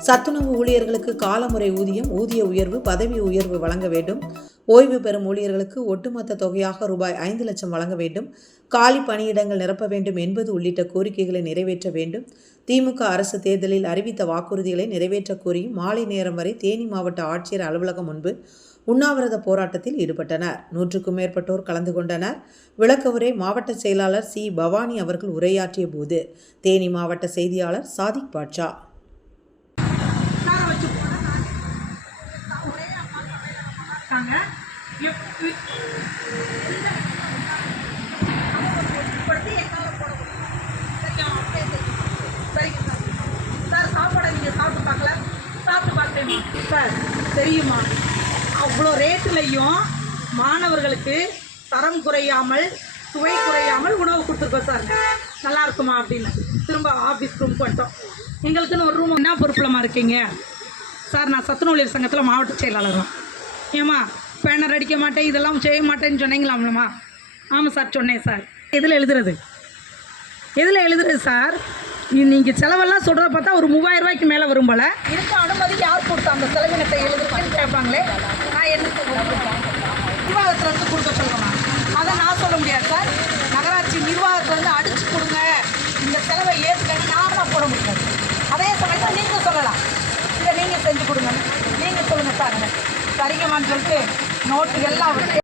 சத்துணவு ஊழியர்களுக்கு காலமுறை ஊதியம் ஊதிய உயர்வு பதவி உயர்வு வழங்க வேண்டும். ஓய்வு பெறும் ஊழியர்களுக்கு ஒட்டுமொத்த தொகையாக ரூபாய் ஐந்து லட்சம் வழங்க வேண்டும். காலி பணியிடங்கள் நிரப்ப வேண்டும் என்பது உள்ளிட்ட கோரிக்கைகளை நிறைவேற்ற வேண்டும். திமுக அரசு தேர்தலில் அறிவித்த வாக்குறுதிகளை நிறைவேற்றக் கோரி மாலை நேரம் வரை தேனி மாவட்ட ஆட்சியர் அலுவலகம் முன்பு உண்ணாவிரத போராட்டத்தில் ஈடுபட்டனர். நூற்றுக்கும் மேற்பட்டோர் கலந்து கொண்டனர். விளக்கவுரை மாவட்ட செயலாளர் சி பவானி அவர்கள் உரையாற்றிய போது தேனி மாவட்ட செய்தியாளர் சாதிக் பாட்ஷா சரிங்க சார். சார் சாப்பாடை நீங்கள் சாப்பிட்டு பார்க்கல. சாப்பிட்டு பார்த்தேன் சார் தெரியுமா? அவ்வளோ ரேட்டுலையும் மாணவர்களுக்கு தரம் குறையாமல் சுவை குறையாமல் உணவு கொடுத்துருக்கோம் சார். நல்லா இருக்குமா அப்படின்னு. திரும்ப ஆஃபீஸ் ரூம் பண்ணிட்டோம் எங்களுக்குன்னு ஒரு ரூம் என்ன பொறுப்புலமா இருக்கீங்க? சார் நான் சத்துணவுளியர் சங்கத்தில் மாவட்ட செயலாளரும் ஏம்மா பேனர் அடிக்க மாட்டேன் இதெல்லாம் செய்ய மாட்டேன்னு சொன்னீங்களாம்லம்மா. ஆமாம் சார் சொன்னேன் சார். எதில் எழுதுறது? எதில் எழுதுறது சார்? நீங்கள் செலவெல்லாம் சொல்கிறத பார்த்தா ஒரு மூவாயிரம் ரூபாய்க்கு மேலே வரும் போல். இருக்க அனுமதி யார் கொடுத்தா? அந்த செலவினத்தை எழுதுறதுன்னு கேட்பாங்களே. நான் என்ன வந்து கொடுக்க சொல்லலாம் அதை நான் சொல்ல முடியாது சார். வேணாம்னு சொல்லிட்டு நோட்டு எல்லாம் விட்டு